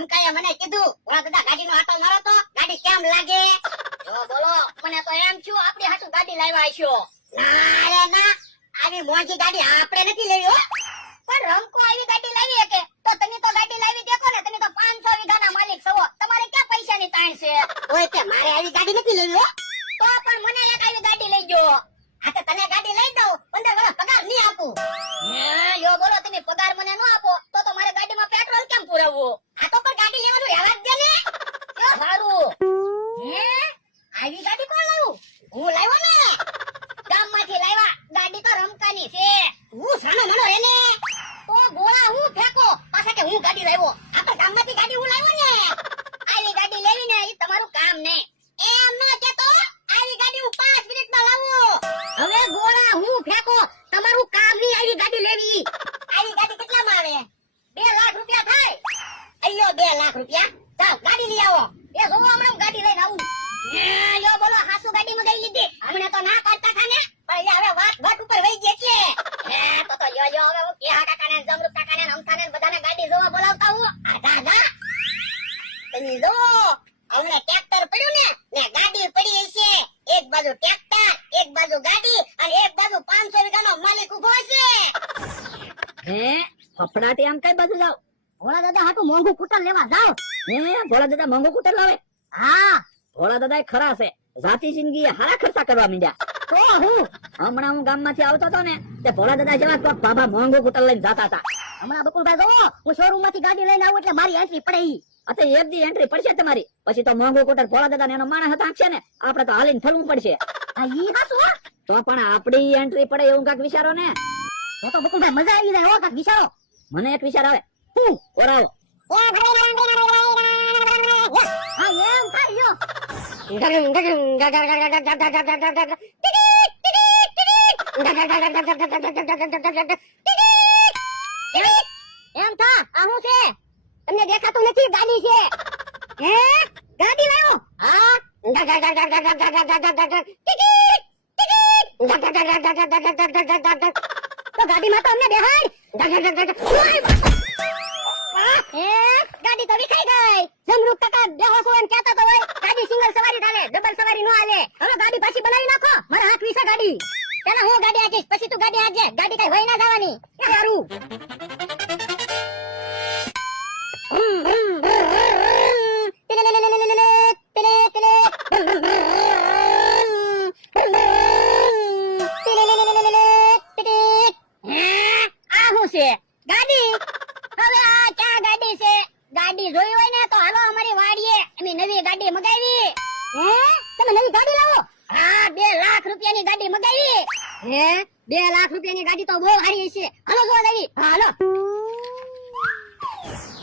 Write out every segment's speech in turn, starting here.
રમકાએ મને કીધું ઓલા દાદા ગાડીનો આટો મારો તો ગાડી કેમ લાગે? જો બોલો મને તો એમ છું આપણી હાટુ ગાડી લાવ્યા હશો. ના રે ના, આવી મોંઘી ગાડી આપણે નથી લેવી હો. પણ રમકો આવી ગાડી લાવી કે તો તમે તો ગાડી લાવી દેખો ને, તમે તો 500 વીઘાના માલિક છો, તમારે ક્યાં પૈસાની તાણ છે? ઓય તે મારે આવી ગાડી નથી લેવી હો. તો પણ મને એક આવી ગાડી લઈ જો. આ તો તને ગાડી લઈ દઉં, 15 વર્ષ પગાર નહીં આપું. હે યો બોલો, તમે પગાર મને ન આપો તો મારે ગાડીમાં પેટ્રોલ કેમ પુરાવવું? આ તો પણ ગાડી લેવાનું રહેવા જ દે ને. કેવું સારું. હે આવી ગાડી કોણ લાવ્યું? હું લાવ્યો ને, ગામમાંથી લાવ્યા. ગાડી તો રમકાની છે. હું સાનો મનો એને તો ગોળા હું ફેંકો પાછા કે હું ગાડી લાવ્યો. આપણે ગામમાંથી ગાડી હું લાવ્યો ને. આવી ગાડી લેવી ને એ તમારું કામ નહીં. એમ ન કેતો આવી ગાડી હું 5 મિનિટમાં લાવું. હવે ગોળા હું ફેંકો, તમારું કામ નહીં આવી ગાડી લેવી. આવી ગાડી કેટલામાં આવે? 2 લાખ રૂપિયા થાય. અయ్યો 2 લાખ રૂપિયા. ચાલ ગાડી લઈ આવો. એ જોવો હમણાં હું ગાડી લઈને આવું. યો બોલો હાસુ ગાડી મંગાવી લીધી. હમણે તો ના પાડતા હતા ને, પણ હવે વાત ઉપર વહી ગઈ છે. તો યો હવે હું કેહા કાકાને, જમરૂક કાકાને, અમથાને બધાને ગાડી જોવા બોલાવતા હું. આજા તમે જો હવે ટ્રેક્ટર પડ્યું ને ગાડી પડી છે. એક બાજુ ટ્રેક્ટર, એક બાજુ ગાડી અને એક બાજુ 500 વીઘાનો માલિક ઉભો છે. હે ફફડાટી આમ કઈ બાજુ જાવ? ભોળા દાદા હાટુ મોંઘું કૂટર લેવા જાવ. હે ભોળા દાદા મોંઘું કૂટર લાવે? હા ભોળા દાદા ખરા છે, જાતિ જિંદગી હારા ખર્ચા કરવા માંડ્યા. તો હું હમણાં હું ગામમાંથી આવતો હતો ને તે ભોળા દાદા જેવા કોક બાબા મોંઘું કૂટર લઈને જતા હતા. હમણાં બકુલભાઈ જો હું શોરૂમ માંથી ગાડી લઈને આવું એટલે મારી એન્ટ્રી પડે ઈ. અતે એક દી એન્ટ્રી પડશે તમારી, પછી તો મોંઘું કૂટર ભોળા દાદા ને એનો માણસ હતા છે ને, આપણે તો હાલીને થલવું પડશે. આ ઈ હાસુ હો. તો પણ આપડી એન્ટ્રી પડે એવું કાક વિચારો ને. તો બકુલભાઈ મજા આવી જાય હો, કાક વિચારો. મને એક વિચાર આવે. હું ઓરાવો. હા એમ થાય યો. એમ થા આ હું છે? તમને દેખાતું નથી? ગાડી છે. હે ગાડી લાવ્યો? હા તો ગાડીમાં તો અમને બેહાડ. હે ગાડી તો વિખાઈ ગઈ. જમરૂક કાકા બેહોશ હોય ને કહેતા તો હોય ગાડી સિંગલ સવારી ચાલે, ડબલ સવારી નો હાલે. હવે ગાડી પાછી બનાવી નાખો. મારા હાથ વિશે ગાડી પેલા હું ગાડી આજીશ, પછી તું ગાડી આજે. ગાડી કઈ હોય ના જવાની. સારું ગાડી જોઈ હોય ને તો હાલો અમારી વાડીએ. અમે નવી ગાડી મગાવી. હે તમે નવી ગાડી લાવો? હા 2 લાખ રૂપિયાની ગાડી મગાવી. હે 2 લાખ રૂપિયાની ગાડી તો બહુ સારી છે. હાલો જોવા દેવી. હાલો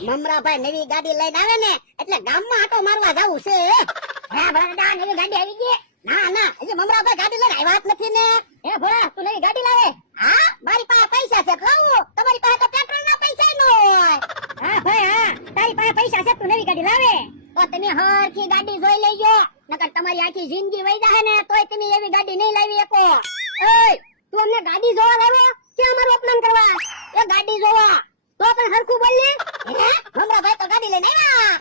મમરાભાઈ નવી ગાડી લઈને આવે ને એટલે ગામમાં આટો મારવા જાવું છે. હે ભોળા નવી ગાડી આવી ગઈ? ના ના હજી મમરાભાઈ ગાડી લઈને આવ્યા જ નથી ને. હે ભોળા તું નવી ગાડી લાવે? હા મારી પાસે પૈસા છે. લાવું તમારી પાસે તો પેટ્રોલ ના પૈસા ન હોય. હા ભાઈ હા તારી પાસે પૈસા છે, તું નવી ગાડી લાવે તો તમે હરખી ગાડી જોઈ લેજો, નકર તમારી આખી જિંદગી વહી જાય ને તોય તમે એવી ગાડી નહીં લાવી શકો. ઓય તું અમને ગાડી જોવા લાવ્યો કે અમારું અપમાન કરવા? એ ગાડી જોવા તો પણ હરખું બોલ ને. હે મમરાભાઈ તો ગાડી લઈને આવ્યા.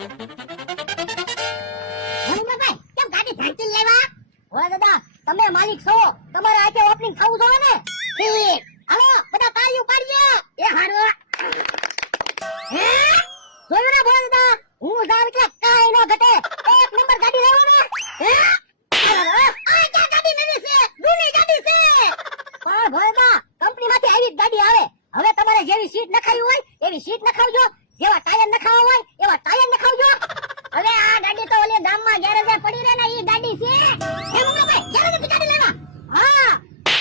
મમરાભાઈ કેમ ગાડી ઢાંકી લેવા? ઓય દાદા તમે માલિક છો, તમારે આજે ઓપનિંગ થવું જોઈએ ને. ઠીક હાલો બધા તાળીઓ પાડીએ. એ હારો હે જોયો ને બોલ દાદા, હું જાવ એટલે કાઈ નો ઘટે. એક નંબર ગાડી લેવો ને. હે આ ક્યાં ગાડી નવી છે? જૂની ગાડી છે. પણ ભોળા કંપનીમાંથી આવી જ ગાડી આવે. હવે તમારે જેવી સીટ નખાવી હોય એવી સીટ નખાવજો, જેવા ટાયર નખાવા હોય એવા ટાયર નખાવજો. હવે આ ગાડી તો ઓલી ગામમાં ગેરેજે પડી રહે ને ઈ ગાડી છે. હે મમ્માભાઈ ગેરેજેથી ગાડી લેવા? હા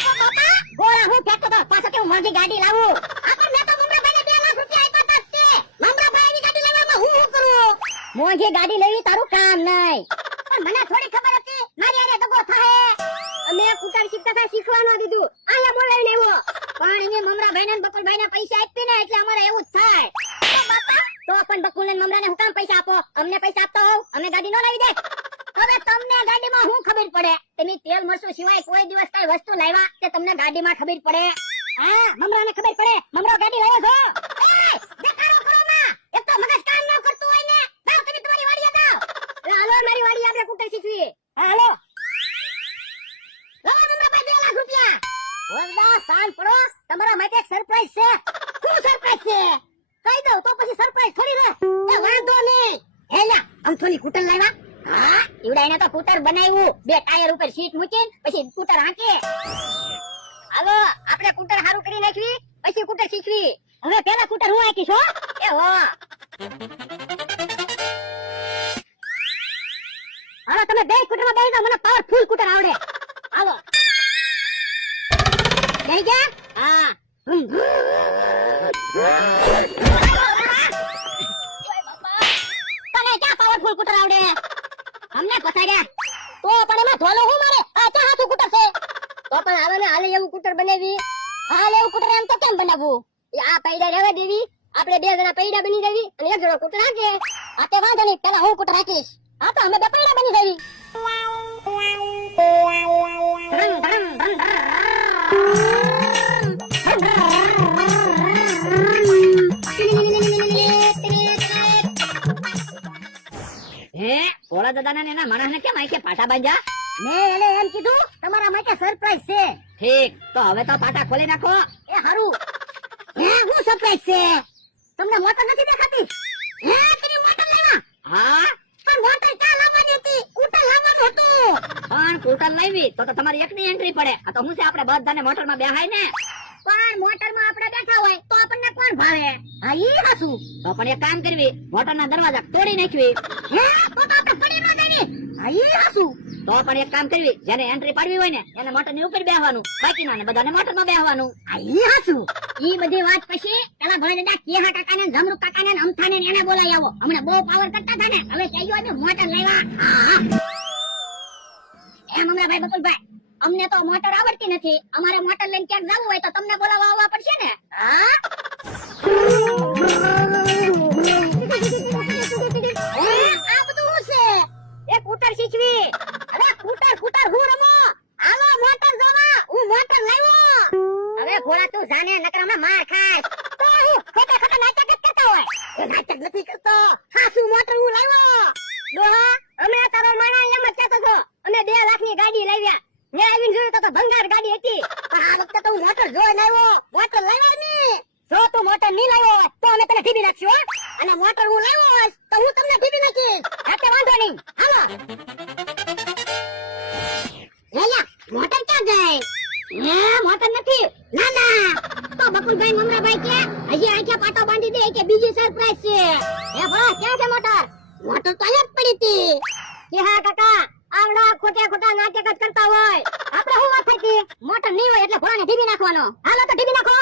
તો બાપા ગોળા હું ફેંકતો તો પાછો કેવું મોંઘી ગાડી લાવું? આપણ મેં તો મમ્માભાઈને 2 લાખ રૂપિયા આપ્યા હતા તે. મમ્માભાઈની ગાડી લેવામાં હું શું કરું? મોંઘી ગાડી લેવી તારું કામ નહીં. પણ મને થોડી ખબર હતી મારી આને દગો થાય. અમે કુટાર શીખતા હતા, શીખવા ન દીધું. આયા બોલાવી લેવો. પણ એને મમરાભાઈને ને બકુલભાઈને પૈસા આપી ને એટલે અમારે એવું જ થાય. તો બાપા તો પણ બકુલ ને મમરાને હું કામ પૈસા આપો? અમને પૈસા આપતો હોવ અમે ગાડી ન લાવી દે. હવે તમને ગાડીમાં હું ખબર પડે? તમે તેલ મરચું સિવાય કોઈ દિવસ કઈ વસ્તુ લાવ્યા કે તમને ગાડીમાં ખબર પડે? હા મમરાને ખબર પડે. મમરા ગાડી લાવ્યો છો? એ દેખાડો કરો માં. એક તો મગજ કામ ન કરતું હોય ને આપણે કુટર શીખવી. હા, હાલો. લાવો મમરાભાઈ 2 લાખ રૂપિયા. ઓરડા શાંત પડો, તમારા માટે એક સરપ્રાઈઝ છે. શું સરપ્રાઈઝ છે? કહી દઉં તો પછી સરપ્રાઈઝ થોડી રહે. એ વાંધો નહીં. હેલા અમથોની કુટર લાવ્યા? હા, ઈવડાઈને તો કુટર બનાવ્યું. 2 ટાયર ઉપર સીટ મૂકીને પછી કુટર હાંકે. હાલો, આપણે કુટર હારું કરી નાખવી, પછી કુટર શીખવી. હવે પેલા કુટર હું હાંકીશ હો. એ હો. હાલો તમે બે કુટરમાં બેસી જાઓ, મને પાવરફુલ કુટર આવડે. આવો. બેસી ગયા? હા. તને ક્યાં પાવરફુલ કુટર આવડે? અમને પસાડ્યા. તો પણ એમાં ધોલો હું મારે? આ ચા હાથું કુટર છે. તો પણ હાલો ને હાલે એવું કુટર બનાવી. હાલે એવું કુટર એમ તો કેમ બનાવવું? આ પૈડા રહેવા દેવી, આપણે 2 જણા પૈડા બની દેવી અને 1 જણો કુટર હાકે. આ તે વાંધો નહીં, પેલા હું કુટર હાકીશ. હા તો અમે 2 પૈડા બની દેવી. હે ભોળા દાદાને ને એના માણસને કેમ આંખે પાટા બાંધ્યા? મેં એને એમ કીધું તમારા માટે સરપ્રાઈઝ છે. ઠીક, તો હવે તો પાટા ખોલી નાખો. એ હારું. હે હું સરપ્રાઈઝ છે? તમને મોટર નથી દેખાતી? હે તમે મોટર લાવ્યા? હા, પણ મોટર ક્યાં લાવવાની હતી? કુટર લાવવાનું હતું. પણ કુટર લાવી તો તમારી એકની એન્ટ્રી પડે. આ તો હું છે આપણે બધાને મોટરમાં બેહાય ને. પણ મોટરમાં આપણે બેઠા હોય તો આપણને કોણ ભાવે? હા ઈ હાસું. તો પણ એક કામ કરવી, મોટરના દરવાજા તોડી નાખવી. હે તો આપણે પડી ન જઈએ. હા ઈ હાસું. તો પણ એક કામ કરવી, જેને એન્ટ્રી પાડવી હોય ને એને મોટરની ઉપર બેહવાનું, બાકીના ને બધાને મોટરમાં બેહવાનું. હા ઈ હાસું. ઈ બધી વાત પછી પેલા ભોળા દાદા કેહા કાકાને, જમરૂક કાકાને ને અમથાને ને એને બોલાવી આવો. હમણાં બહુ પાવર કરતા હતા ને, હવે કહીયો અમે મોટર લેવા. હા. એમ હમણાં ભાઈ બકુલભાઈ, અમને તો મોટર આવડતી નથી. અમારે મોટર લઈને ક્યાંક જવું હોય તો તમને બોલાવવા આવવા પડશે ને. હા. આ બધું શું છે? એ કુટર શીખવી. અરે કુટર હું રમો. હાલો મોટર જોવા, હું મોટર લાવ્યો. હવે ભોળા તું જાને, નકર હમણાં માર ખાઈશ. તો હું ખોટા નાટક જ કરતા હોય. એ નાટક નથી કરતો. હાસું મોટર હું લાવ્યો. ડોહા, અમે તારો માણા એમ જ કહેતો છો. અમે 2 લાખની ગાડી લાવ્યા. મેં આવીને જોયું તો ભંગાર ગાડી હતી. પણ આ વખતે તો હું મોટર જોઈને આવ્યો. મોટર લાવ્યો નહીં. જો તું મોટર નહીં લાવ્યો હોય તો અમે તને ઢીબી નાખશું હો. અને મોટર હું લાવ્યો હોય તો હું તમને ઢીબી નાખીશ. એટલે વાંધો નહીં. હાલો. લેલા, મોટર ક્યાં જાય? મોટર નથી. ના ના. તો બકુલભાઈ મમરાભાઈ કે હજી આંખે પાટો બાંધી દે કે બીજી સરપ્રાઈઝ છે. હે ભા, ક્યાં છે મોટર? મોટર તો અહીંયા જ પડી હતી. કે હા કાકા, આવડા ખોટા નાટક જ કરતા હોય. આપણે શું વાત થઈ? મોટર નહીં હોય એટલે ભોળાને ઢીબી નાખવાનો. હાલો તો ઢીબી નાખો.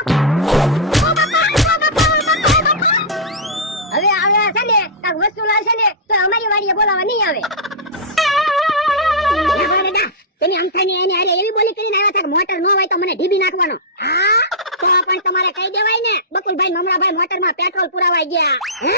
હવે આવે છે ને કાક વસ્તુ લાવશે ને તો અમારી વાડીએ બોલાવા નહીં આવે. તમે અમથાની એને હારે એવી બોલી કરીને આવ્યા છે કે મોટર ન હોય તો મને ઢીબી નાખવાનો. હા તો પણ તમારે કહી દેવાય ને, બકુલભાઈ મમરાભાઈ મોટરમાં પેટ્રોલ પુરાવાઈ ગયા. હે